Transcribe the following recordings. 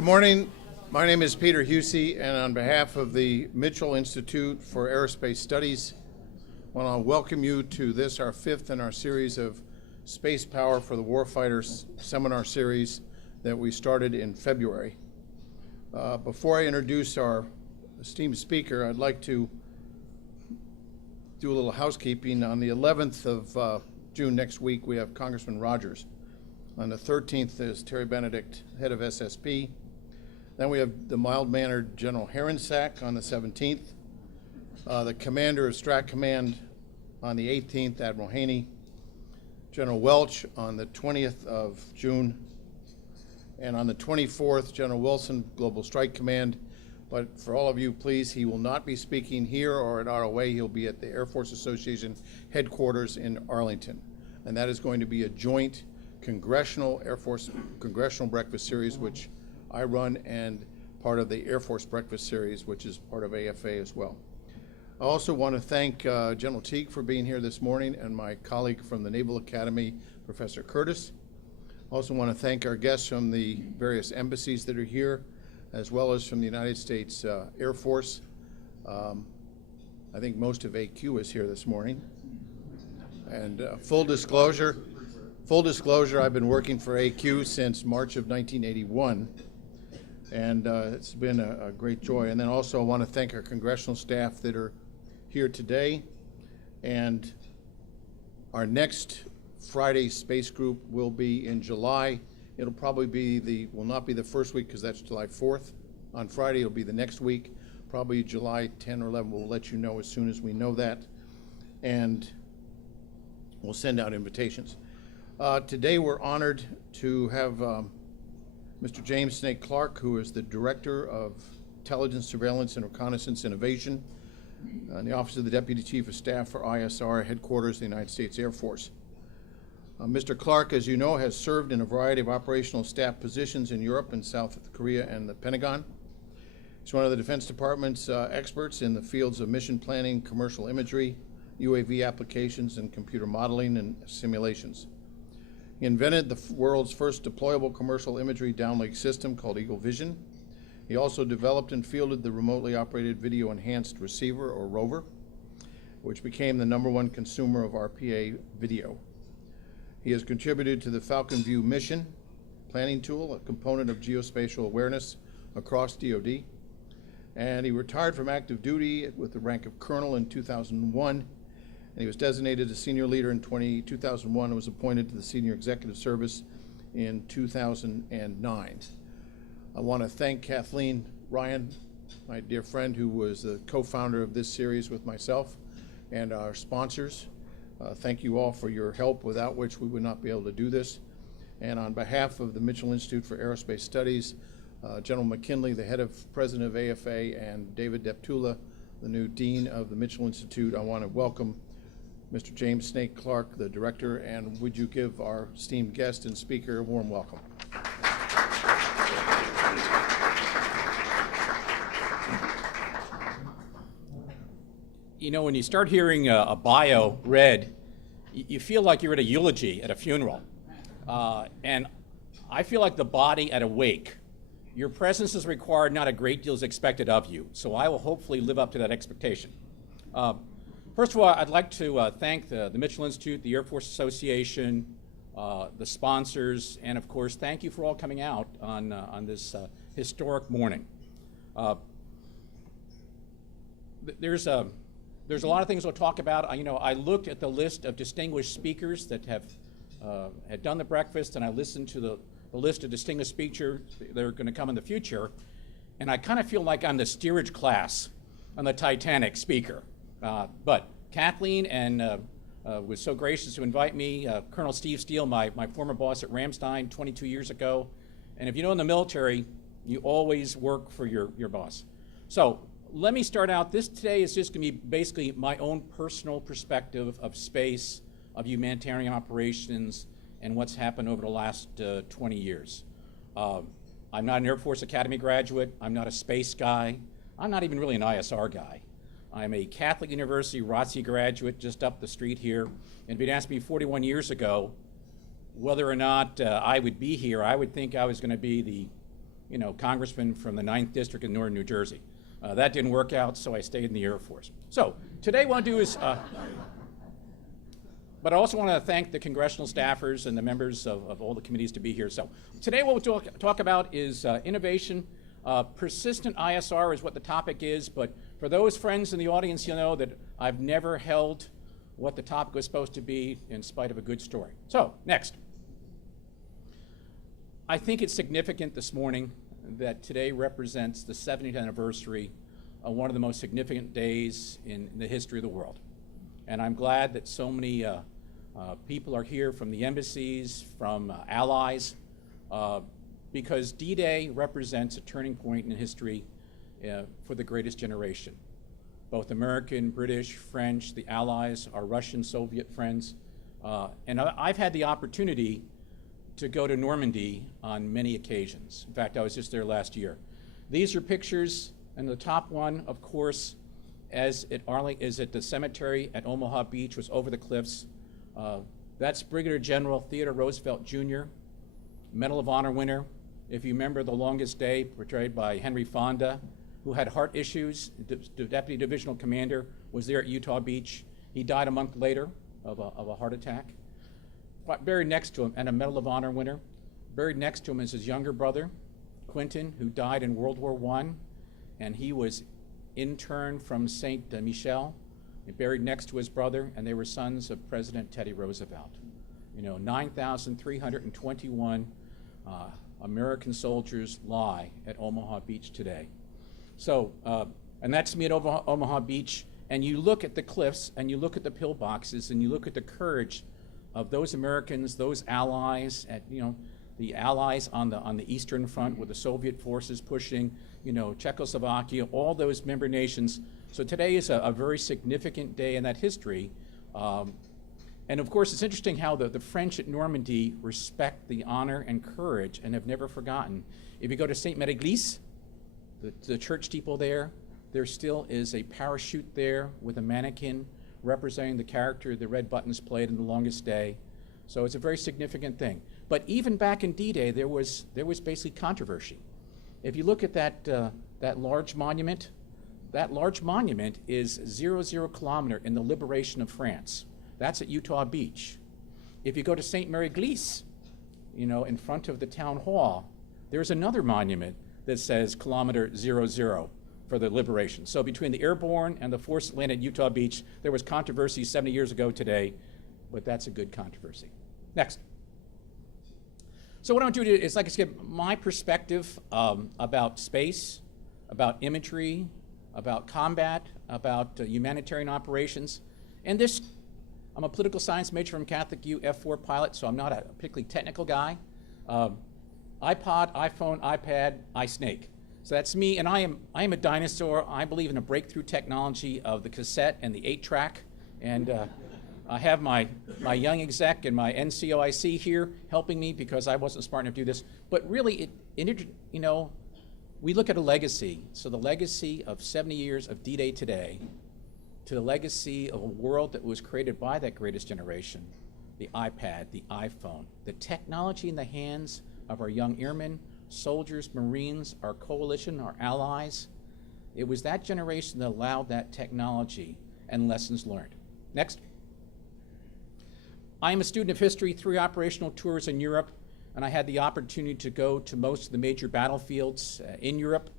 Good morning. My name is Peter Husey, and on behalf of the Mitchell Institute for Aerospace Studies, I want to welcome you to this, our fifth in our series of Space Power for the Warfighters seminar series that we started in February. Before I introduce our esteemed speaker, I'd like to do a little housekeeping. On the 11th of June next week, we have Congressman Rogers. On the 13th is Terry Benedict, head of SSP. Then we have the mild-mannered General Herensack on the 17th. The commander of Strat Command on the 18th, Admiral Haney. General Welch on the 20th of June. And on the 24th, General Wilson, Global Strike Command. But for all of you, please, he will not be speaking here or at ROA. He'll be at the Air Force Association headquarters in Arlington. And that is going to be a joint Congressional Air Force Congressional Breakfast Series, which I run, and part of the Air Force Breakfast Series, which is part of AFA as well. I also want to thank General Teague for being here this morning, and my colleague from the Naval Academy, Professor Curtis. I also want to thank our guests from the various embassies that are here, as well as from the United States Air Force. I think most of AQ is here this morning. And full disclosure, I've been working for AQ since March of 1981. And it's been a great joy. And then also I want to thank our congressional staff that are here today. And our next Friday space group will be in July. It'll probably be will not be the first week because that's July 4th. On Friday, it'll be the next week, probably July 10 or 11. We'll let you know as soon as we know that. And we'll send out invitations. Today we're honored to have Mr. James Snake Clark, who is the Director of Intelligence, Surveillance, and Reconnaissance Innovation in the Office of the Deputy Chief of Staff for ISR, headquarters of the United States Air Force. Mr. Clark, as you know, has served in a variety of operational staff positions in Europe and South Korea and the Pentagon. He's one of the Defense Department's experts in the fields of mission planning, commercial imagery, UAV applications, and computer modeling and simulations. He invented the world's first deployable commercial imagery downlink system called Eagle Vision. He also developed and fielded the remotely operated video enhanced receiver, or ROVR, which became the #1 consumer of RPA video. He has contributed to the Falcon View mission planning tool, a component of geospatial awareness across DoD. And he retired from active duty with the rank of colonel in 2001. And he was designated a senior leader in 2001 and was appointed to the senior executive service in 2009. I want to thank Kathleen Ryan, my dear friend, who was the co-founder of this series with myself, and our sponsors. Thank you all for your help, without which we would not be able to do this. And on behalf of the Mitchell Institute for Aerospace Studies, General McKinley, the president of AFA, and David Deptula, the new dean of the Mitchell Institute, I want to welcome Mr. James Snake Clark, the director, and would you give our esteemed guest and speaker a warm welcome? You know, when you start hearing a bio read, you feel like you're at a eulogy at a funeral. And I feel like the body at a wake. Your presence is required, not a great deal is expected of you. So I will hopefully live up to that expectation. First of all, I'd like to thank the Mitchell Institute, the Air Force Association, the sponsors, and of course, thank you for all coming out on this historic morning. There's a lot of things we'll talk about. I looked at the list of distinguished speakers that had done the breakfast, and I listened to the list of distinguished speakers that are going to come in the future, and I kind of feel like I'm the steerage class on the Titanic speaker. But Kathleen was so gracious to invite me, Colonel Steve Steele, my former boss at Ramstein 22 years ago. And if you know in the military, you always work for your boss. So let me start out. This today is just going to be basically my own personal perspective of space, of humanitarian operations, and what's happened over the last 20 years. I'm not an Air Force Academy graduate. I'm not a space guy. I'm not even really an ISR guy. I'm a Catholic University ROTC graduate just up the street here. And if you'd asked me 41 years ago whether or not I would be here, I would think I was going to be congressman from the 9th District in northern New Jersey. That didn't work out, so I stayed in the Air Force. So today what I want to do is, but I also want to thank the congressional staffers and the members of all the committees to be here. So today what we'll talk about is innovation. Persistent ISR is what the topic is, but for those friends in the audience, you'll know that I've never held what the topic was supposed to be in spite of a good story. So, next. I think it's significant this morning that today represents the 70th anniversary of one of the most significant days in the history of the world. And I'm glad that so many people are here from the embassies, from allies, because D-Day represents a turning point in history for the greatest generation. Both American, British, French, the Allies, our Russian, Soviet friends. And I've had the opportunity to go to Normandy on many occasions. In fact, I was just there last year. These are pictures, and the top one, of course, is at the cemetery at Omaha Beach, was over the cliffs. That's Brigadier General Theodore Roosevelt Jr., Medal of Honor winner. If you remember The Longest Day, portrayed by Henry Fonda, who had heart issues, the Deputy Divisional Commander, was there at Utah Beach. He died a month later of a heart attack. Buried next to him, and a Medal of Honor winner. Buried next to him is his younger brother, Quentin, who died in World War I, and he was interned from St. Michel, buried next to his brother, and they were sons of President Teddy Roosevelt. 9,321 American soldiers lie at Omaha Beach today. So, and that's me at Omaha Beach, and you look at the cliffs, and you look at the pillboxes, and you look at the courage of those Americans, those allies, the allies on the Eastern Front with the Soviet forces pushing, Czechoslovakia, all those member nations. So today is a very significant day in that history. And of course, it's interesting how the French at Normandy respect the honor and courage and have never forgotten. If you go to Saint Mère-Église, the church steeple there still is a parachute there with a mannequin representing the character the Red Buttons played in The Longest Day. So it's a very significant thing. But even back in D-Day, there was basically controversy. If you look at that large monument, is 0 kilometer in the liberation of France. That's at Utah Beach. If you go to Saint Mère-Église, in front of the town hall, there's another monument that says kilometer 00 for the liberation. So between the airborne and the force that landed at Utah Beach, there was controversy 70 years ago today, but that's a good controversy. Next. So what I want to do is give my perspective about space, about imagery, about combat, about humanitarian operations. And this, I'm a political science major from Catholic U, F4 pilot, so I'm not a particularly technical guy. iPod, iPhone, iPad, iSnake. So that's me, and I am a dinosaur. I believe in a breakthrough technology of the cassette and the 8-track. And I have my young exec and my NCOIC here helping me because I wasn't smart enough to do this. But really, we look at a legacy. So the legacy of 70 years of D-Day today to the legacy of a world that was created by that greatest generation, the iPad, the iPhone, the technology in the hands of our young airmen, soldiers, Marines, our coalition, our allies. It was that generation that allowed that technology and lessons learned. Next. I am a student of history, 3 operational tours in Europe, and I had the opportunity to go to most of the major battlefields in Europe.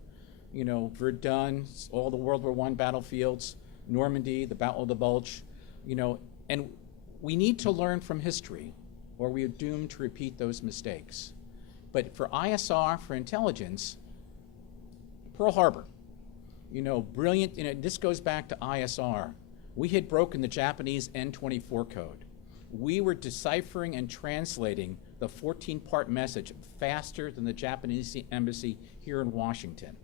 Verdun, all the World War I battlefields, Normandy, the Battle of the Bulge, and we need to learn from history or we are doomed to repeat those mistakes. But for ISR, for intelligence, Pearl Harbor, brilliant, this goes back to ISR. We had broken the Japanese N-24 code. We were deciphering and translating the 14-part message faster than the Japanese embassy here in Washington.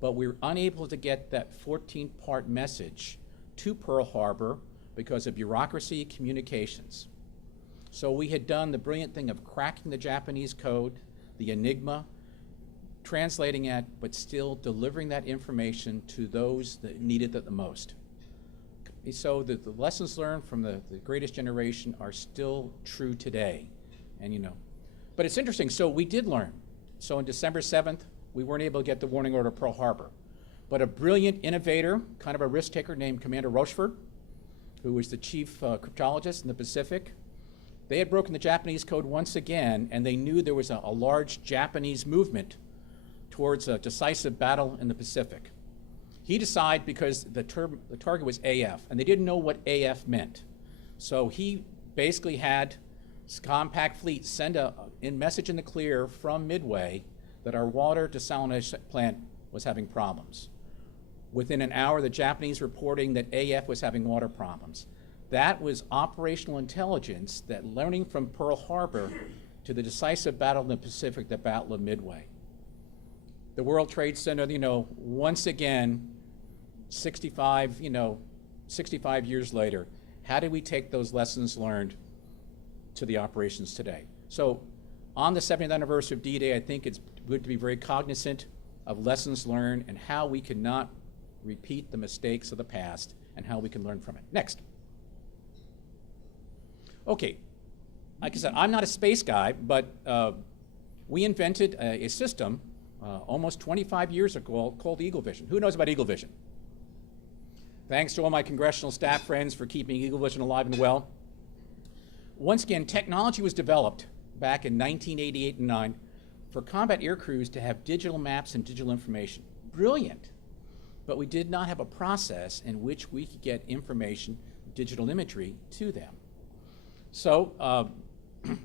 But we were unable to get that 14-part message to Pearl Harbor because of bureaucracy communications. So we had done the brilliant thing of cracking the Japanese code, the Enigma, translating it, but still delivering that information to those that needed it the most. So the lessons learned from the greatest generation are still true today. And but it's interesting, so we did learn. So on December 7th, we weren't able to get the warning order at Pearl Harbor. But a brilliant innovator, kind of a risk taker named Commander Rochefort, who was the chief cryptologist in the Pacific, they had broken the Japanese code once again, and they knew there was a large Japanese movement towards a decisive battle in the Pacific. He decided, because the target was AF, and they didn't know what AF meant. So he basically had his compact fleet send a message in the clear from Midway that our water desalination plant was having problems. Within an hour, the Japanese reporting that AF was having water problems. That was operational intelligence that learning from Pearl Harbor to the decisive battle in the Pacific, the Battle of Midway. The World Trade Center, once again, 65 years later, how do we take those lessons learned to the operations today? So on the 70th anniversary of D-Day, I think it's good to be very cognizant of lessons learned and how we cannot repeat the mistakes of the past and how we can learn from it. Next. Okay, like I said, I'm not a space guy, but we invented a system almost 25 years ago called Eagle Vision. Who knows about Eagle Vision? Thanks to all my congressional staff friends for keeping Eagle Vision alive and well. Once again, technology was developed back in 1988 and 9 for combat air crews to have digital maps and digital information. Brilliant. But we did not have a process in which we could get information, digital imagery, to them. So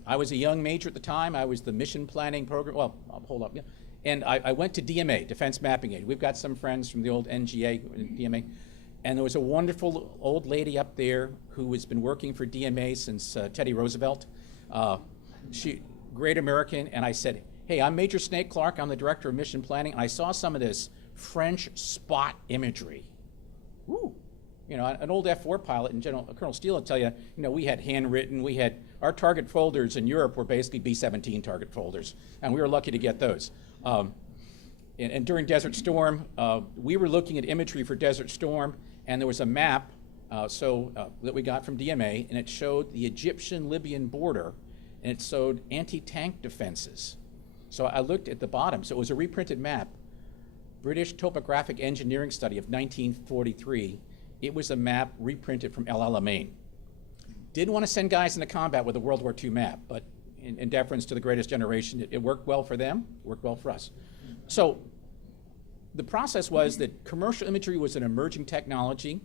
I was a young major at the time. I was the mission planning program. Well, hold up. Yeah. And I went to DMA, Defense Mapping Aid. We've got some friends from the old NGA, DMA. And there was a wonderful old lady up there who has been working for DMA since Teddy Roosevelt. She, great American. And I said, hey, I'm Major Snake Clark. I'm the director of mission planning. And I saw some of this French spot imagery. Woo. An old F-4 pilot and Colonel Steele will tell you, we had handwritten, our target folders in Europe were basically B-17 target folders, and we were lucky to get those. And during Desert Storm, we were looking at imagery for Desert Storm, and there was a map that we got from DMA, and it showed the Egyptian-Libyan border, and it showed anti-tank defenses. So I looked at the bottom, so it was a reprinted map, British Topographic Engineering Study of 1943. It was a map reprinted from El Alamein. Didn't want to send guys into combat with a World War II map, but in deference to the greatest generation, it worked well for them, worked well for us. So the process was that commercial imagery was an emerging technology,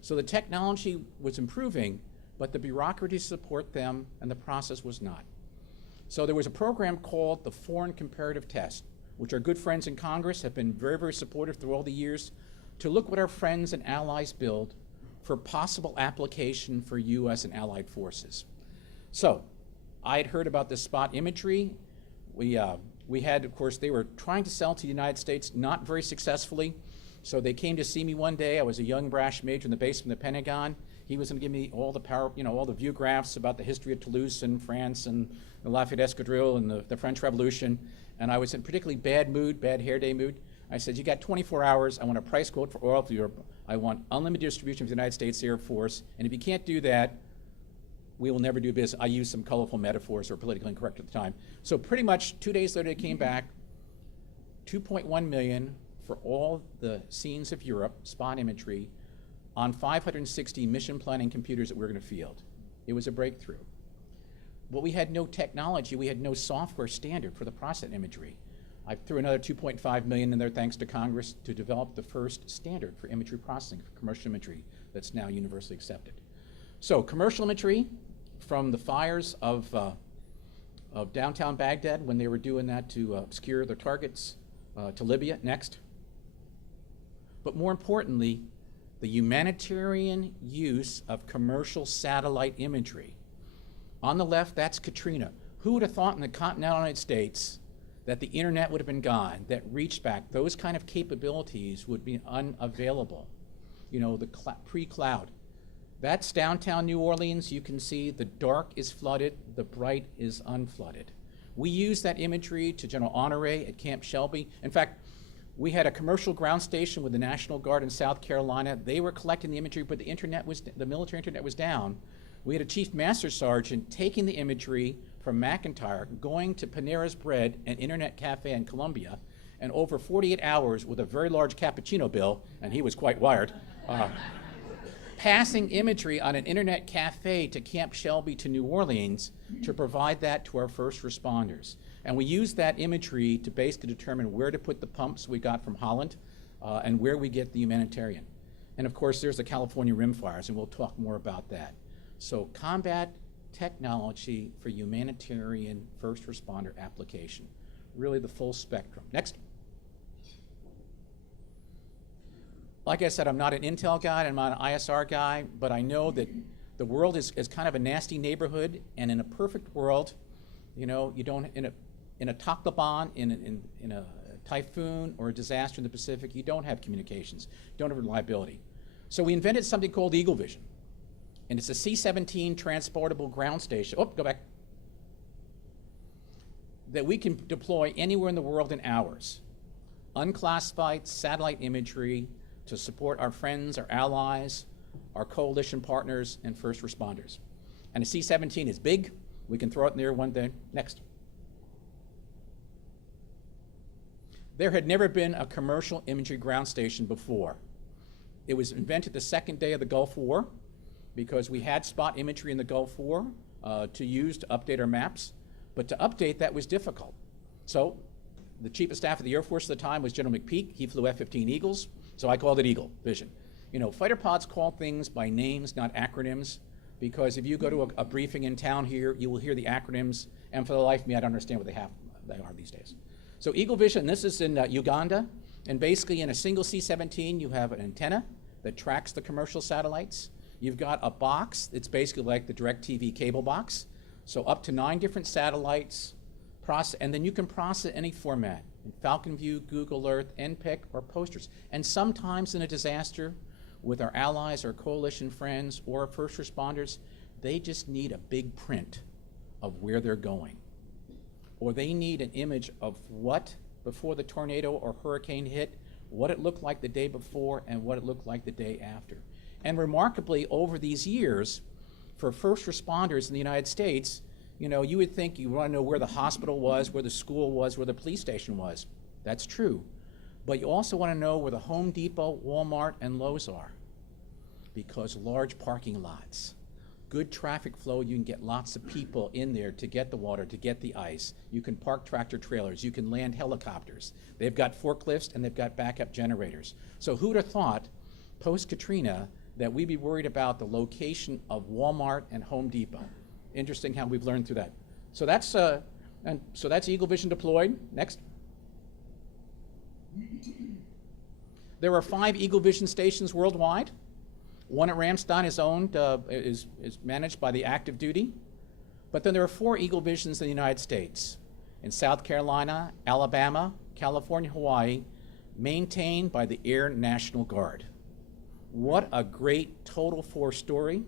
so the technology was improving, but the bureaucracy to support them and the process was not. So there was a program called the Foreign Comparative Test, which our good friends in Congress have been very, very supportive through all the years, to look what our friends and allies build for possible application for U.S. and allied forces. So I had heard about this spot imagery. We had, of course, they were trying to sell to the United States, not very successfully. So they came to see me one day. I was a young brash major in the basement of the Pentagon. He was going to give me all the all the view graphs about the history of Toulouse and France and the Lafayette Escadrille and the French Revolution. And I was in particularly bad mood, bad hair day mood. I said, you got 24 hours. I want a price quote for oil for Europe. I want unlimited distribution for the United States Air Force. And if you can't do that, we will never do business. I used some colorful metaphors that were politically incorrect at the time. So pretty much 2 days later, they came back, 2.1 million for all the scenes of Europe, spot imagery, on 560 mission planning computers that we were going to field. It was a breakthrough. But we had no technology. We had no software standard for the process imagery. I threw another 2.5 million in there thanks to Congress to develop the first standard for imagery processing, for commercial imagery, that's now universally accepted. So commercial imagery from the fires of downtown Baghdad when they were doing that to obscure their targets, to Libya, next. But more importantly, the humanitarian use of commercial satellite imagery. On the left, that's Katrina. Who would have thought in the continental United States that the internet would have been gone, that reach back, those kind of capabilities would be unavailable. The pre-cloud. That's downtown New Orleans. You can see the dark is flooded, the bright is unflooded. We use that imagery to General Honoré at Camp Shelby. In fact, we had a commercial ground station with the National Guard in South Carolina. They were collecting the imagery, but the military internet was down. We had a chief master sergeant taking the imagery from McIntyre, going to Panera's Bread, an internet cafe in Colombia, and over 48 hours with a very large cappuccino bill, and he was quite wired, passing imagery on an internet cafe to Camp Shelby to New Orleans to provide that to our first responders. And we used that imagery to basically determine where to put the pumps we got from Holland and where we get the humanitarian. And of course, there's the California rim fires, and we'll talk more about that. So combat technology for humanitarian first responder application. Really the full spectrum. Next. Like I said, I'm not an Intel guy, I'm not an ISR guy, but I know that the world is kind of a nasty neighborhood, and in a perfect world, you know, you don't, in a Tacloban, in a typhoon or a disaster in the Pacific, you don't have communications, you don't have reliability. So we invented something called Eagle Vision, and it's a C-17 transportable ground station, go back, that we can deploy anywhere in the world in hours. Unclassified satellite imagery to support our friends, our allies, our coalition partners, and first responders. And a C-17 is big. We can throw it in there one day. Next. There had never been a commercial imagery ground station before. It was invented the second day of the Gulf War because we had spot imagery in the Gulf War to use to update our maps, but to update that was difficult. So the Chief of Staff of the Air Force at the time was General McPeak. He flew F-15 Eagles, so I called it Eagle Vision. You know, fighter pods call things by names, not acronyms, because if you go to a briefing in town here, you will hear the acronyms, and for the life of me, I don't understand what they are these days. So Eagle Vision, this is in Uganda, and basically in a single C-17, you have an antenna that tracks the commercial satellites. You've got a box, it's basically like the DirecTV cable box, so up to 9 different satellites, and then you can process any format, in Falcon View, Google Earth, NPIC, or posters. And sometimes in a disaster, with our allies, our coalition friends, or our first responders, they just need a big print of where they're going. Or they need an image of what, before the tornado or hurricane hit, what it looked like the day before and what it looked like the day after. And remarkably, over these years, for first responders in the United States, you know, you would think you want to know where the hospital was, where the school was, where the police station was. That's true. But you also want to know where the Home Depot, Walmart, and Lowe's are. Because large parking lots, good traffic flow, you can get lots of people in there to get the water, to get the ice. You can park tractor trailers, you can land helicopters. They've got forklifts and they've got backup generators. So who'd have thought, post-Katrina, that we'd be worried about the location of Walmart and Home Depot? Interesting how we've learned through that. So that's Eagle Vision deployed. Next. There are 5 Eagle Vision stations worldwide. One at Ramstein is owned, is managed by the active duty. But then there are 4 Eagle Visions in the United States, in South Carolina, Alabama, California, Hawaii, maintained by the Air National Guard. What a great total force story.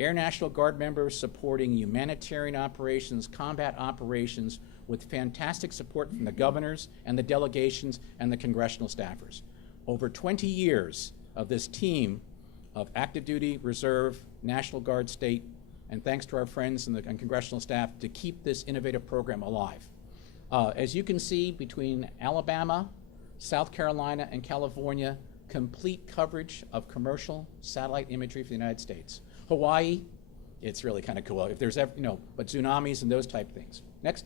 Air National Guard members supporting humanitarian operations, combat operations, with fantastic support from the governors and the delegations and the congressional staffers. Over 20 years of this team of active duty, reserve, National Guard, state, and thanks to our friends and congressional staff to keep this innovative program alive. As you can see, between Alabama, South Carolina, and California, complete coverage of commercial satellite imagery for the United States. Hawaii, it's really kind of cool. If there's ever, but tsunamis and those type things. Next.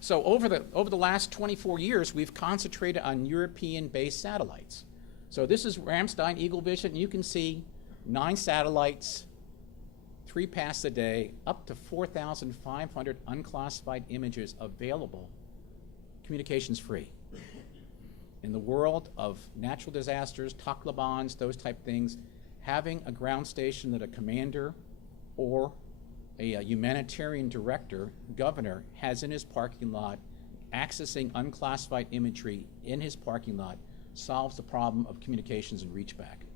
So over the last 24 years, we've concentrated on European-based satellites. So this is Ramstein Eagle Vision, and you can see 9 satellites, 3 passes a day, up to 4,500 unclassified images available, communications free. In the world of natural disasters, Taclobans, those type things, having a ground station that a commander or a humanitarian director, governor, has in his parking lot, accessing unclassified imagery in his parking lot, solves the problem of communications and reach back.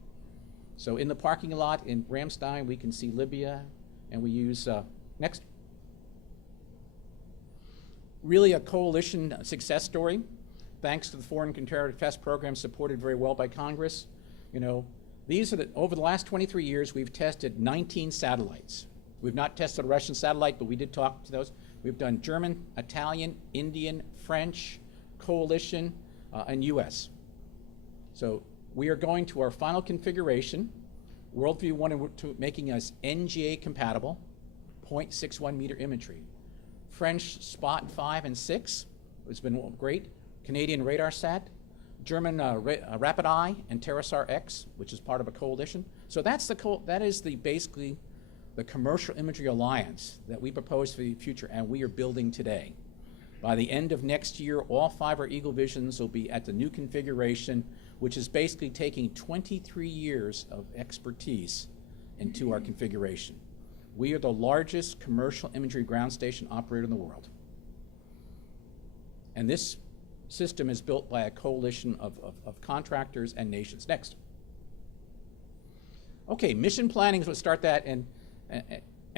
So in the parking lot in Ramstein, we can see Libya, and we use, next. Really a coalition success story, thanks to the Foreign Comparative Test Program supported very well by Congress. Over the last 23 years, we've tested 19 satellites. We've not tested a Russian satellite, but we did talk to those. We've done German, Italian, Indian, French, coalition, and US. So we are going to our final configuration, Worldview 1 and 2, making us NGA compatible, 0.61 meter imagery. French Spot 5 and 6 has been great. Canadian RadarSat, German Rapid Eye and TerraSAR X, which is part of a coalition. So that is basically the commercial imagery alliance that we propose for the future, and we are building today. By the end of next year, all 5 of our Eagle Visions will be at the new configuration, which is basically taking 23 years of expertise into our configuration. We are the largest commercial imagery ground station operator in the world. And this system is built by a coalition of contractors and nations. Next. Okay, mission planning is what start that, and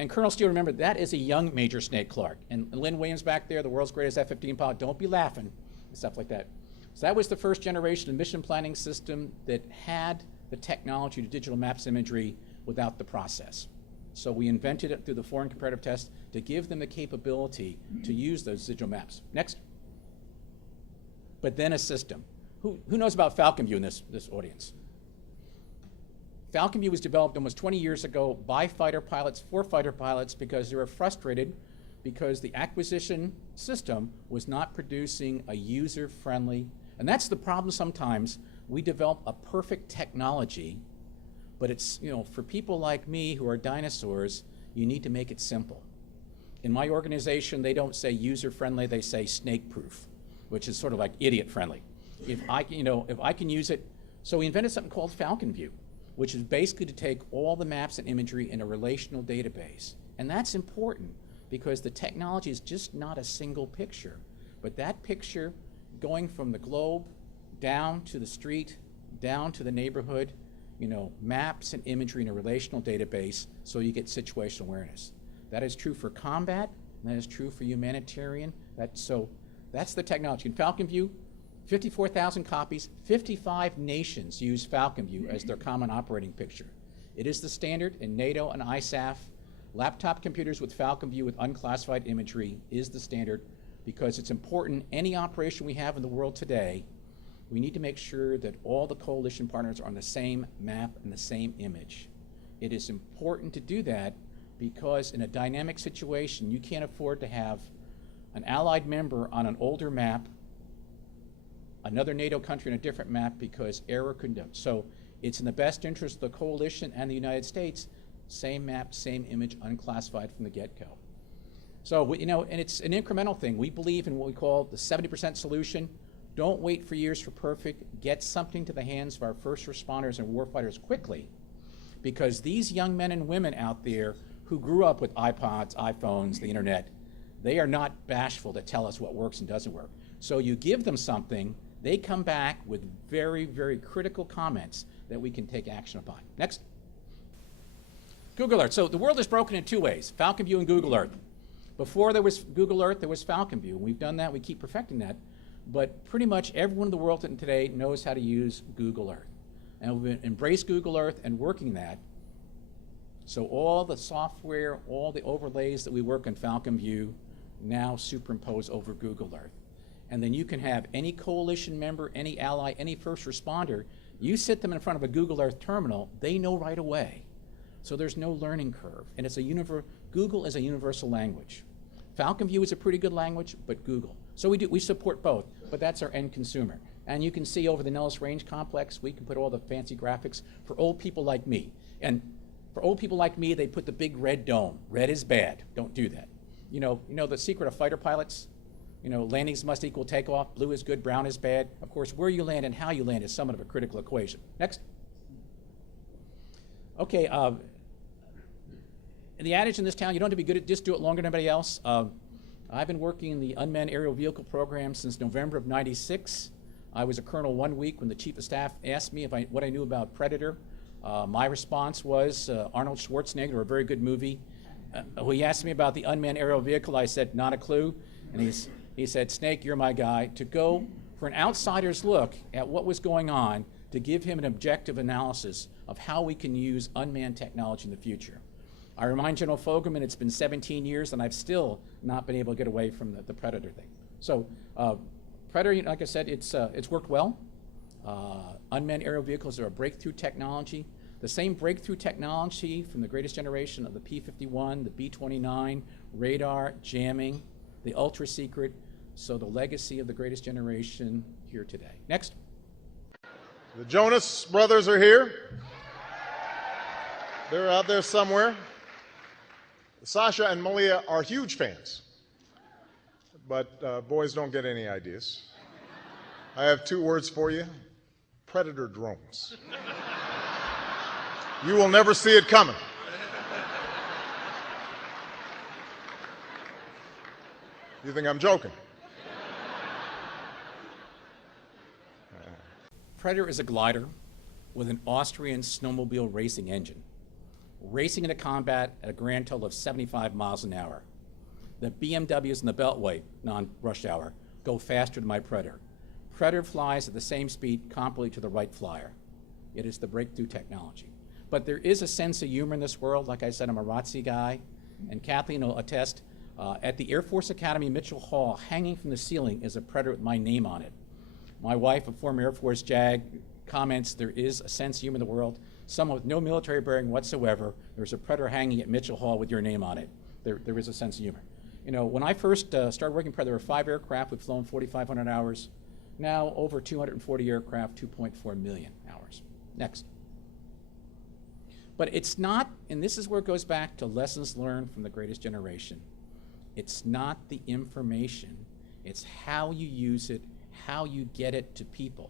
Colonel Steele, remember, that is a young Major Snake Clark. And Lynn Williams back there, the world's greatest F-15 pilot, don't be laughing, and stuff like that. So that was the first generation of mission planning system that had the technology to digital maps imagery without the process. So we invented it through the foreign comparative test to give them the capability to use those digital maps. Next. But then a system. Who knows about Falcon View in this audience? Falcon View was developed almost 20 years ago by fighter pilots for fighter pilots because they were frustrated because the acquisition system was not producing a user-friendly, and that's the problem sometimes. We develop a perfect technology, but it's, for people like me who are dinosaurs, you need to make it simple. In my organization, they don't say user-friendly, they say snake-proof, which is sort of like idiot-friendly. If I can use it, so we invented something called Falcon View, which is basically to take all the maps and imagery in a relational database. And that's important because the technology is just not a single picture, but that picture going from the globe down to the street, down to the neighborhood, maps and imagery in a relational database so you get situational awareness. That is true for combat, and that is true for humanitarian. That's the technology. In Falcon View, 54,000 copies, 55 nations use Falcon View as their common operating picture. It is the standard in NATO and ISAF. Laptop computers with Falcon View with unclassified imagery is the standard because it's important. Any operation we have in the world today, we need to make sure that all the coalition partners are on the same map and the same image. It is important to do that because in a dynamic situation, you can't afford to have an allied member on an older map, another NATO country on a different map because error could do. So it's in the best interest of the coalition and the United States, same map, same image, unclassified from the get-go. So, and it's an incremental thing. We believe in what we call the 70% solution. Don't wait for years for perfect. Get something to the hands of our first responders and warfighters quickly, because these young men and women out there who grew up with iPods, iPhones, the internet, they are not bashful to tell us what works and doesn't work. So you give them something, they come back with very, very critical comments that we can take action upon. Next. Google Earth. So the world is broken in 2 ways, Falcon View and Google Earth. Before there was Google Earth, there was Falcon View. We've done that, we keep perfecting that. But pretty much everyone in the world today knows how to use Google Earth. And we've embraced Google Earth and working that. So all the software, all the overlays that we work in Falcon View now superimpose over Google Earth. And then you can have any coalition member, any ally, any first responder, you sit them in front of a Google Earth terminal, they know right away. So there's no learning curve. And it's Google is a universal language. Falcon View is a pretty good language, but Google. So we support both, but that's our end consumer. And you can see over the Nellis Range Complex, we can put all the fancy graphics for old people like me. And for old people like me, they put the big red dome. Red is bad, don't do that. You know the secret of fighter pilots? Landings must equal takeoff. Blue is good, brown is bad. Of course, where you land and how you land is somewhat of a critical equation. Next. Okay, the adage in this town, you don't have to be good at just do it longer than anybody else. I've been working in the unmanned aerial vehicle program since November of '96. I was a colonel 1 week when the chief of staff asked me what I knew about Predator. My response was Arnold Schwarzenegger, a very good movie. He asked me about the unmanned aerial vehicle. I said, not a clue. And he said, Snake, you're my guy, to go for an outsider's look at what was going on, to give him an objective analysis of how we can use unmanned technology in the future. I remind General Fogelman it's been 17 years and I've still not been able to get away from the Predator thing. So Predator, like I said, it's worked well. Unmanned aerial vehicles are a breakthrough technology. The same breakthrough technology from the greatest generation of the P-51, the B-29, radar, jamming, the ultra-secret, so the legacy of the greatest generation here today. Next. The Jonas Brothers are here. They're out there somewhere. Sasha and Malia are huge fans, but boys don't get any ideas. I have 2 words for you: Predator drones. You will never see it coming. You think I'm joking? Predator is a glider with an Austrian snowmobile racing engine, racing into combat at a grand total of 75 miles an hour. The BMWs in the Beltway, non-rush hour, go faster than my Predator. Predator flies at the same speed comparably to the Wright Flyer. It is the breakthrough technology. But there is a sense of humor in this world. Like I said, I'm a ROTC guy, and Kathleen will attest. At the Air Force Academy, Mitchell Hall, hanging from the ceiling is a Predator with my name on it. My wife, a former Air Force JAG, comments there is a sense of humor in the world. Someone with no military bearing whatsoever, there's a Predator hanging at Mitchell Hall with your name on it. There is a sense of humor. You know, when I first started working Predator, there were 5 aircraft. We've flown 4,500 hours. Now over 240 aircraft, 2.4 million hours. Next. But it's not, and this is where it goes back to lessons learned from the greatest generation. It's not the information, it's how you use it, how you get it to people.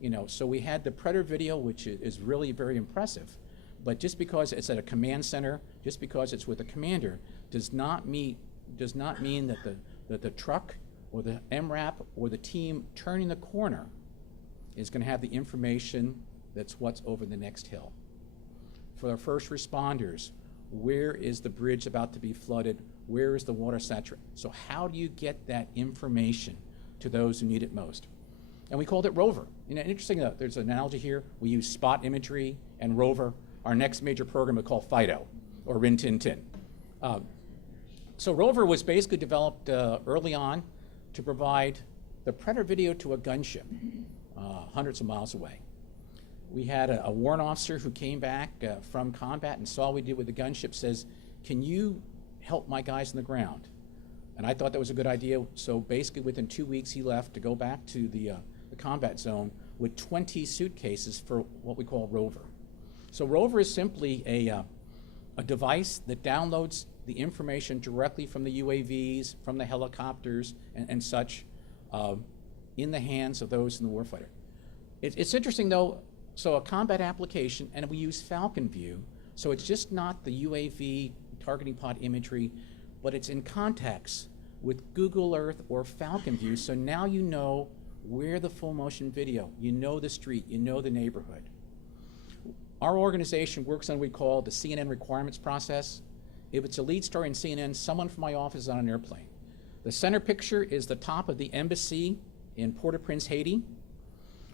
You know, so we had the Predator video, which is really very impressive, but just because it's at a command center, just because it's with a commander, does not mean that the truck or the MRAP or the team turning the corner is going to have the information that's what's over the next hill. For our first responders, where is the bridge about to be flooded? Where is the water saturated? So how do you get that information to those who need it most? And we called it Rover. You know, interesting, there's an analogy here. We use spot imagery and Rover. Our next major program we call Fido, or Rin Tin Tin. So Rover was basically developed early on to provide the Predator video to a gunship hundreds of miles away. We had a warrant officer who came back from combat and saw what we did with the gunship, says, can you help my guys on the ground? And I thought that was a good idea, so basically within 2 weeks he left to go back to the combat zone with 20 suitcases for what we call Rover. So Rover is simply a device that downloads the information directly from the UAVs, from the helicopters, and such in the hands of those in the warfighter. It's interesting though, so a combat application, and we use Falcon View, so it's just not the UAV targeting pod imagery, but it's in context with Google Earth or Falcon View, so now you know where the full motion video, you know the street, you know the neighborhood. Our organization works on what we call the CNN requirements process. If it's a lead story in CNN, someone from my office is on an airplane. The center picture is the top of the embassy in Port-au-Prince, Haiti.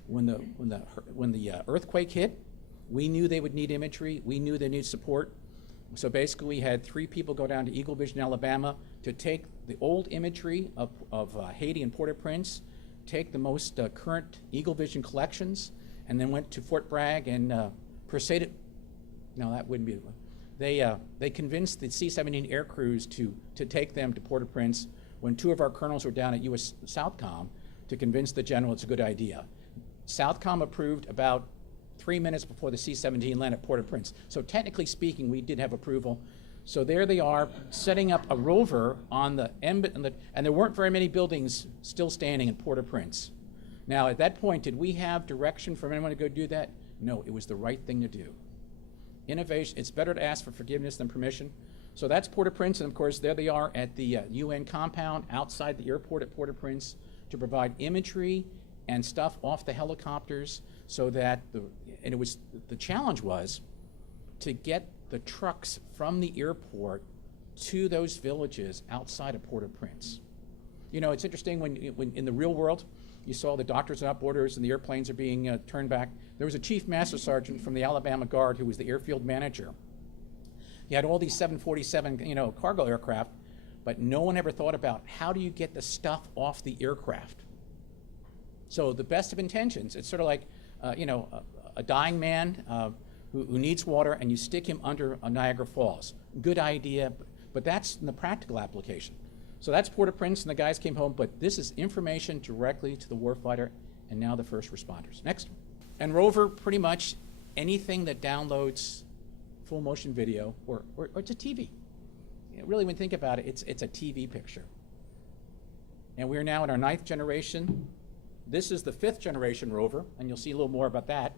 When the earthquake hit, we knew they would need imagery, we knew they needed support. So basically we had 3 people go down to Eagle Vision, Alabama to take the old imagery of Haiti and Port-au-Prince, take the most current Eagle Vision collections, and then went to Fort Bragg and proceeded, no, that wouldn't be, they convinced the C-17 air crews to take them to Port-au-Prince when 2 of our colonels were down at US Southcom to convince the general it's a good idea. Southcom approved about 3 minutes before the C-17 landed at Port-au-Prince. So technically speaking, we did have approval. So there they are, setting up a Rover on the and there weren't very many buildings still standing in Port-au-Prince. Now, at that point, did we have direction from anyone to go do that? No, it was the right thing to do. Innovation, it's better to ask for forgiveness than permission. So that's Port-au-Prince, and of course, there they are at the UN compound outside the airport at Port-au-Prince to provide imagery and stuff off the helicopters so that the challenge was to get the trucks from the airport to those villages outside of Port-au-Prince. You know, it's interesting when in the real world, you saw the doctors and up orders and the airplanes are being turned back. There was a chief master sergeant from the Alabama Guard who was the airfield manager. He had all these 747, you know, cargo aircraft, but no one ever thought about how do you get the stuff off the aircraft. So the best of intentions, it's sort of like, you know, a dying man who needs water, and you stick him under a Niagara Falls. Good idea, but that's in the practical application. So that's Port-au-Prince, and the guys came home, but this is information directly to the warfighter and now the first responders. Next. And Rover, pretty much anything that downloads full motion video, or it's a TV. You know, really, when you think about it, it's a TV picture. And we're now in our 9th generation. This is the 5th generation Rover, and you'll see a little more about that.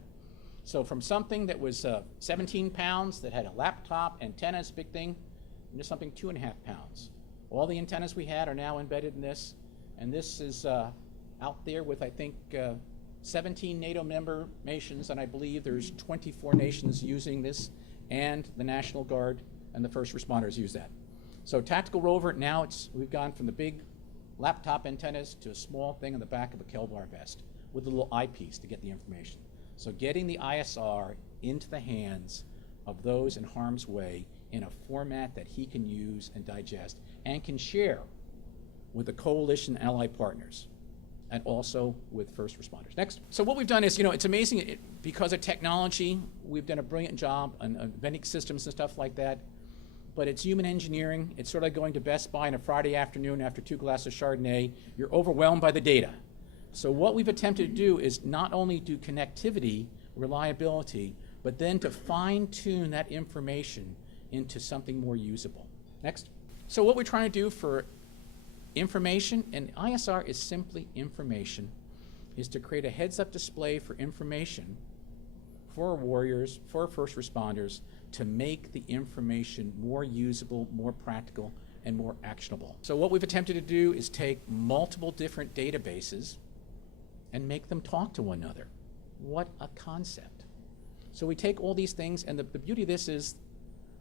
So from something that was 17 pounds, that had a laptop, antennas, big thing, into something 2.5 pounds. All the antennas we had are now embedded in this, and this is out there with, I think, 17 NATO member nations, and I believe there's 24 nations using this, and the National Guard and the first responders use that. So Tactical Rover, now we've gone from the big laptop antennas to a small thing in the back of a Kevlar vest with a little eyepiece to get the information. So getting the ISR into the hands of those in harm's way in a format that he can use and digest and can share with the coalition ally partners and also with first responders. Next. So what we've done is, you know, it's amazing, because of technology, we've done a brilliant job on inventing systems and stuff like that, but it's human engineering. It's sort of like going to Best Buy on a Friday afternoon after 2 glasses of Chardonnay. You're overwhelmed by the data. So what we've attempted to do is not only do connectivity, reliability, but then to fine-tune that information into something more usable. Next. So what we're trying to do for information, and ISR is simply information, is to create a heads-up display for information for our warriors, for our first responders, to make the information more usable, more practical, and more actionable. So what we've attempted to do is take multiple different databases and make them talk to one another. What a concept. So we take all these things, and the beauty of this is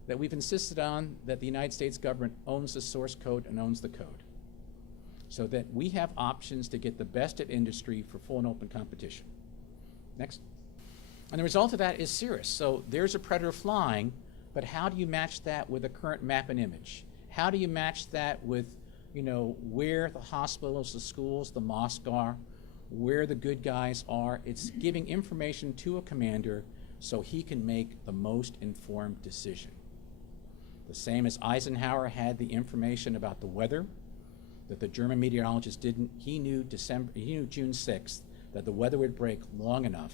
that we've insisted on that the United States government owns the source code and owns the code, so that we have options to get the best at industry for full and open competition. Next. And the result of that is Cirrus. So there's a Predator flying, but how do you match that with a current map and image? How do you match that with, you know, where the hospitals, the schools, the mosques are, where the good guys are? It's giving information to a commander so he can make the most informed decision. The same as Eisenhower had the information about the weather that the German meteorologist didn't. He knew June 6th that the weather would break long enough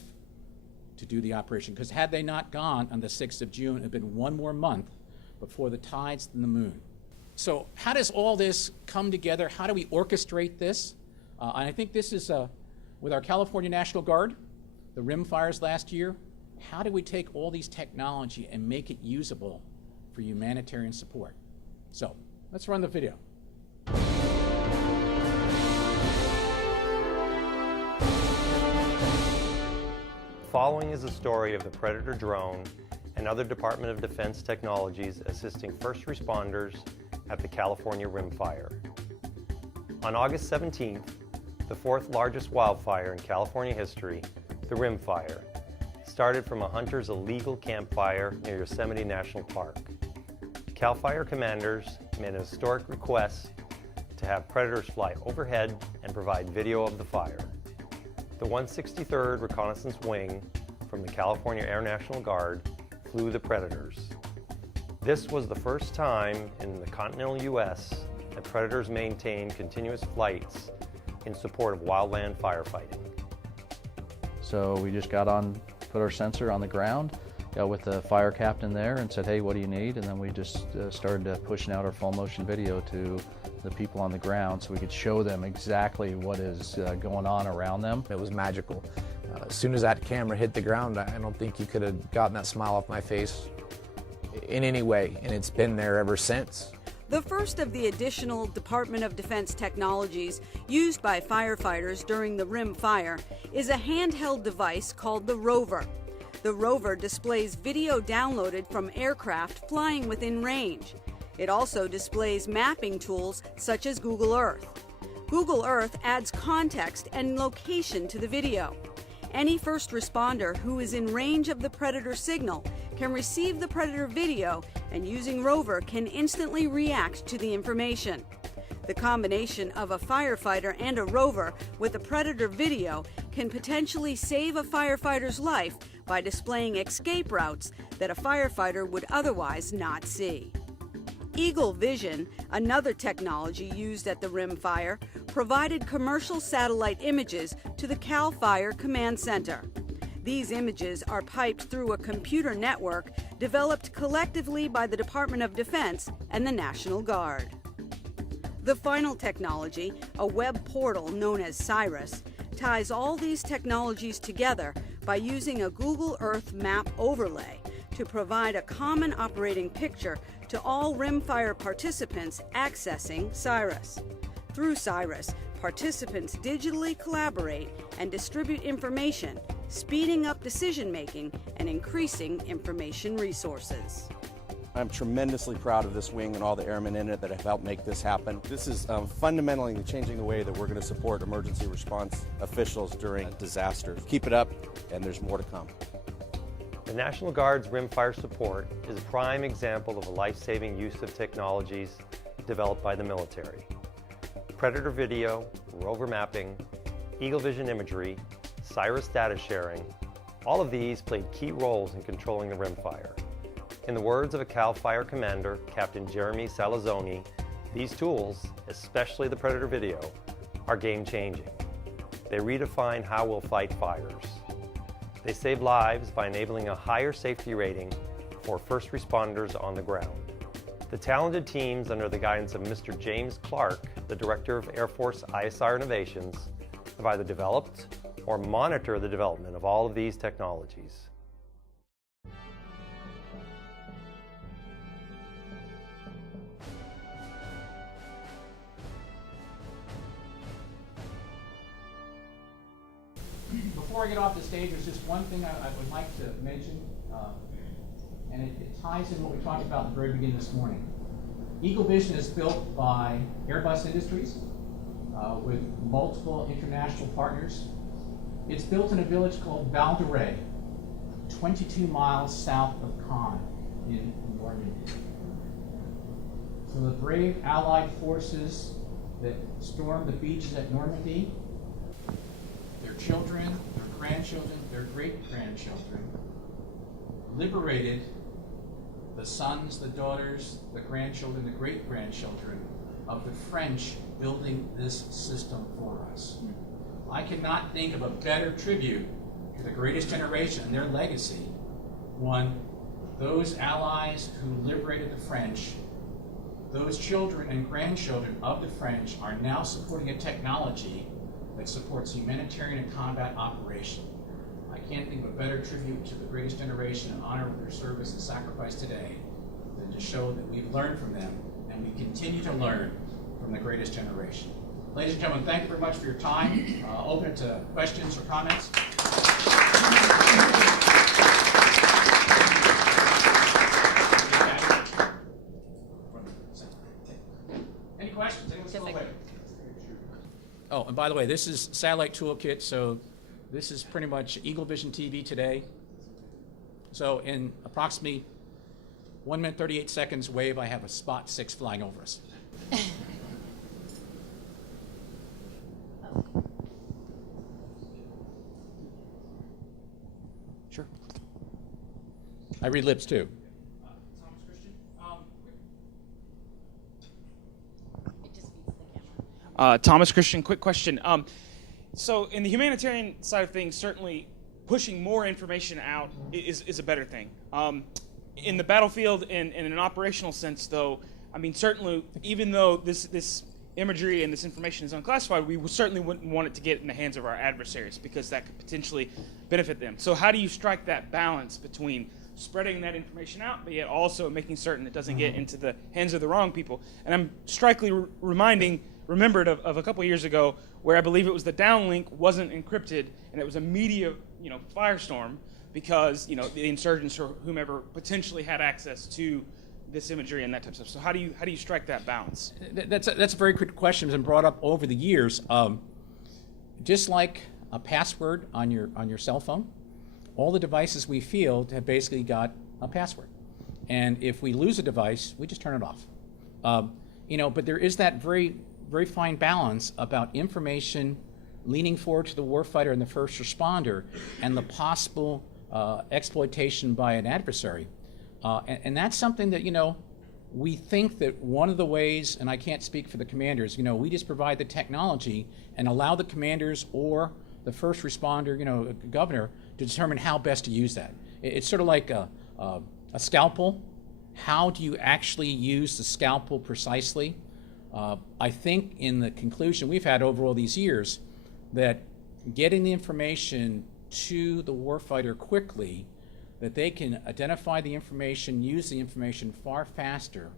to do the operation, because had they not gone on the 6th of June, it had been one more month before the tides and the moon. So how does all this come together? How do we orchestrate this? And I think this is with our California National Guard, the rim fires last year. How do we take all these technology and make it usable for humanitarian support? So let's run the video. Following is the story of the Predator drone and other Department of Defense technologies assisting first responders at the California Rim Fire. On August 17th, the 4th largest wildfire in California history, the Rim Fire, started from a hunter's illegal campfire near Yosemite National Park. CAL FIRE commanders made an historic request to have Predators fly overhead and provide video of the fire. The 163rd Reconnaissance Wing from the California Air National Guard flew the Predators. This was the first time in the continental U.S. that Predators maintained continuous flights in support of wildland firefighting. So we just got on, put our sensor on the ground, got with the fire captain there and said, hey, what do you need? And then we just started pushing out our full motion video to the people on the ground so we could show them exactly what is going on around them. It was magical. As soon as that camera hit the ground, I don't think you could have gotten that smile off my face in any way, and it's been there ever since. The first of the additional Department of Defense technologies used by firefighters during the Rim Fire is a handheld device called the Rover. The Rover displays video downloaded from aircraft flying within range. It also displays mapping tools such as Google Earth. Google Earth adds context and location to the video. Any first responder who is in range of the predator signal can receive the predator video and, using Rover, can instantly react to the information. The combination of a firefighter and a rover with a predator video can potentially save a firefighter's life by displaying escape routes that a firefighter would otherwise not see. Eagle Vision, another technology used at the rimfire, provided commercial satellite images to the CAL FIRE Command Center. These images are piped through a computer network developed collectively by the Department of Defense and the National Guard. The final technology, a web portal known as Cyrus, ties all these technologies together by using a Google Earth map overlay to provide a common operating picture to all rimfire participants accessing Cyrus. Through Cyrus, participants digitally collaborate and distribute information, speeding up decision-making and increasing information resources. I'm tremendously proud of this wing and all the airmen in it that have helped make this happen. This is fundamentally changing the way that we're going to support emergency response officials during disasters. Keep it up, and there's more to come. The National Guard's rimfire support is a prime example of a life-saving use of technologies developed by the military. Predator video, rover mapping, Eagle Vision imagery, Cyrus data sharing, all of these played key roles in controlling the rimfire. In the words of a CAL FIRE commander, Captain Jeremy Salazzoni, these tools, especially the Predator video, are game-changing. They redefine how we'll fight fires. They save lives by enabling a higher safety rating for first responders on the ground. The talented teams under the guidance of Mr. James Clark, the Director of Air Force ISR Innovations, have either developed or monitor the development of all of these technologies. Before I get off the stage, there's just one thing I would like to mention, and it ties in what we talked about in the very beginning this morning. Eagle Vision is built by Airbus Industries with multiple international partners. It's built in a village called Val d'Oreille, 22 miles south of Caen in Normandy. So the brave Allied forces that stormed the beaches at Normandy, their children, their grandchildren, their great-grandchildren, liberated the sons, the daughters, the grandchildren, the great-grandchildren of the French building this system for us. I cannot think of a better tribute to the greatest generation and their legacy. One, those allies who liberated the French, those children and grandchildren of the French are now supporting a technology that supports humanitarian and combat operation. I can't think of a better tribute to the greatest generation in honor of their service and sacrifice today than to show that we've learned from them and we continue to learn from the greatest generation. Ladies and gentlemen, thank you very much for your time. Open it to questions or comments. Any questions? Anyone still awake? Oh, and by the way, this is Satellite Toolkit, so this is pretty much Eagle Vision TV today. So in approximately 1 minute 38 seconds wave, I have a Spot 6 flying over us. Sure. I read lips too. Thomas Christian. Thomas Christian, quick question. So in the humanitarian side of things, certainly pushing more information out is a better thing. In the battlefield and in an operational sense, though, I mean, certainly, even though this imagery and this information is unclassified, we certainly wouldn't want it to get in the hands of our adversaries because that could potentially benefit them. So how do you strike that balance between spreading that information out, but yet also making certain it doesn't get into the hands of the wrong people? And I'm strikingly remembered of a couple years ago where I believe it was the downlink wasn't encrypted and it was a media firestorm because the insurgents or whomever potentially had access to this imagery and that type of stuff. So how do you strike that balance? That's a very good question. It's been brought up over the years. Just like a password on your cell phone, all the devices we field have basically got a password. And if we lose a device, we just turn it off. But there is that very, very fine balance about information leaning forward to the warfighter and the first responder and the possible exploitation by an adversary. And that's something that, we think that one of the ways, and I can't speak for the commanders, we just provide the technology and allow the commanders or the first responder, governor, to determine how best to use that. It's sort of like a scalpel. How do you actually use the scalpel precisely? I think in the conclusion we've had over all these years that getting the information to the warfighter quickly, that they can identify the information, use the information far faster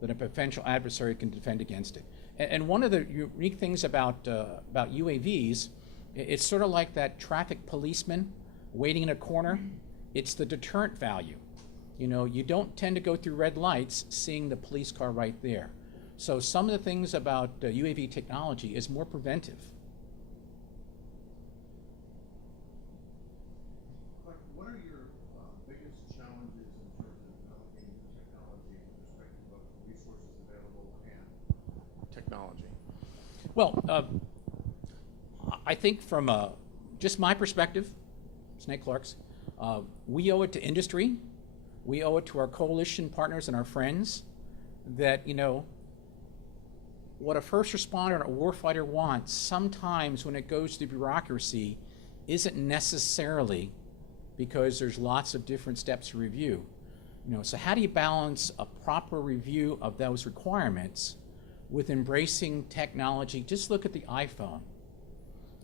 than a potential adversary can defend against it. And one of the unique things about UAVs, it's sort of like that traffic policeman waiting in a corner. It's the deterrent value. You don't tend to go through red lights seeing the police car right there. So some of the things about UAV technology is more preventive. What are your biggest challenges in terms of developing new technology with respect to both resources available and technology? Well, I think from just my perspective, Snake Clark's, we owe it to industry. We owe it to our coalition partners and our friends that, what a first responder and a warfighter wants sometimes when it goes through bureaucracy isn't necessarily because there's lots of different steps to review. So how do you balance a proper review of those requirements with embracing technology? Just look at the iPhone.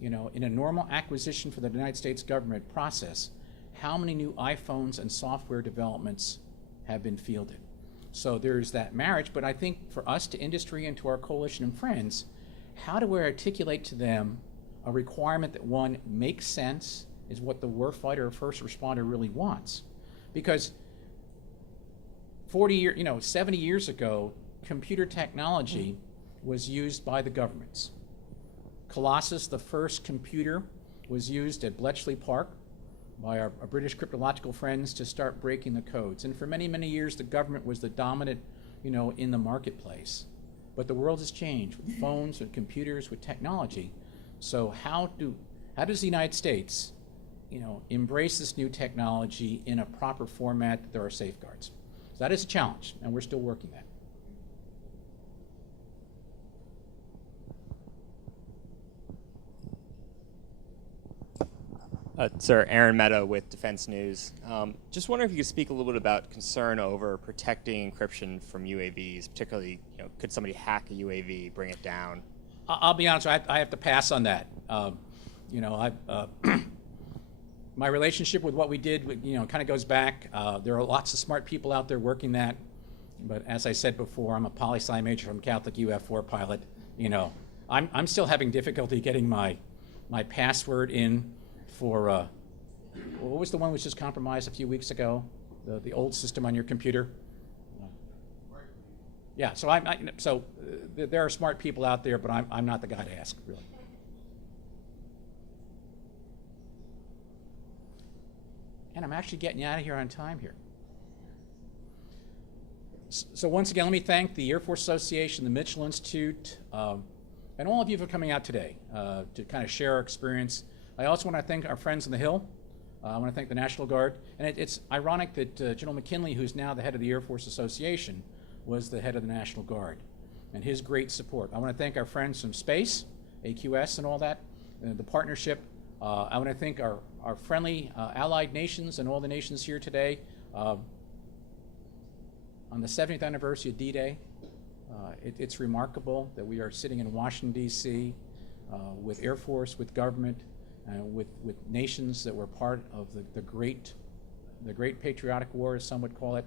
In a normal acquisition for the United States government process, how many new iPhones and software developments have been fielded? So there's that marriage, but I think for us to industry and to our coalition and friends, how do we articulate to them a requirement that, one, makes sense, is what the warfighter or first responder really wants? Because 70 years ago, computer technology was used by the governments. Colossus, the first computer, was used at Bletchley Park by our British cryptological friends to start breaking the codes. And for many, many years, the government was the dominant, in the marketplace. But the world has changed with phones, with computers, with technology. So how does the United States, embrace this new technology in a proper format that there are safeguards? So that is a challenge, and we're still working that. Sir, Aaron Meadow with Defense News. Just wondering if you could speak a little bit about concern over protecting encryption from UAVs, particularly, could somebody hack a UAV, bring it down? I'll be honest, I have to pass on that. My relationship with what we did, kind of goes back. There are lots of smart people out there working that, but as I said before, I'm a poli-sci major from Catholic UF4 pilot. I'm still having difficulty getting my password in for, what was the one which was compromised a few weeks ago? The old system on your computer? Yeah, so there are smart people out there, but I'm not the guy to ask, really. And I'm actually getting you out of here on time here. So once again, let me thank the Air Force Association, the Mitchell Institute, and all of you for coming out today to kind of share our experience. I also want to thank our friends on the Hill. I want to thank the National Guard. And it's ironic that General McKinley, who's now the head of the Air Force Association, was the head of the National Guard, and his great support. I want to thank our friends from space, AQS and all that, the partnership. I want to thank our friendly allied nations and all the nations here today. On the 70th anniversary of D-Day, it's remarkable that we are sitting in Washington, D.C. With Air Force, with government, with nations that were part of the great patriotic war, as some would call it.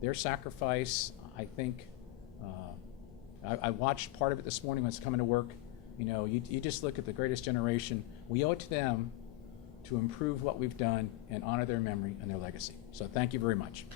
Their sacrifice, I think, I watched part of it this morning when I was coming to work. You just look at the greatest generation. We owe it to them to improve what we've done and honor their memory and their legacy. So thank you very much.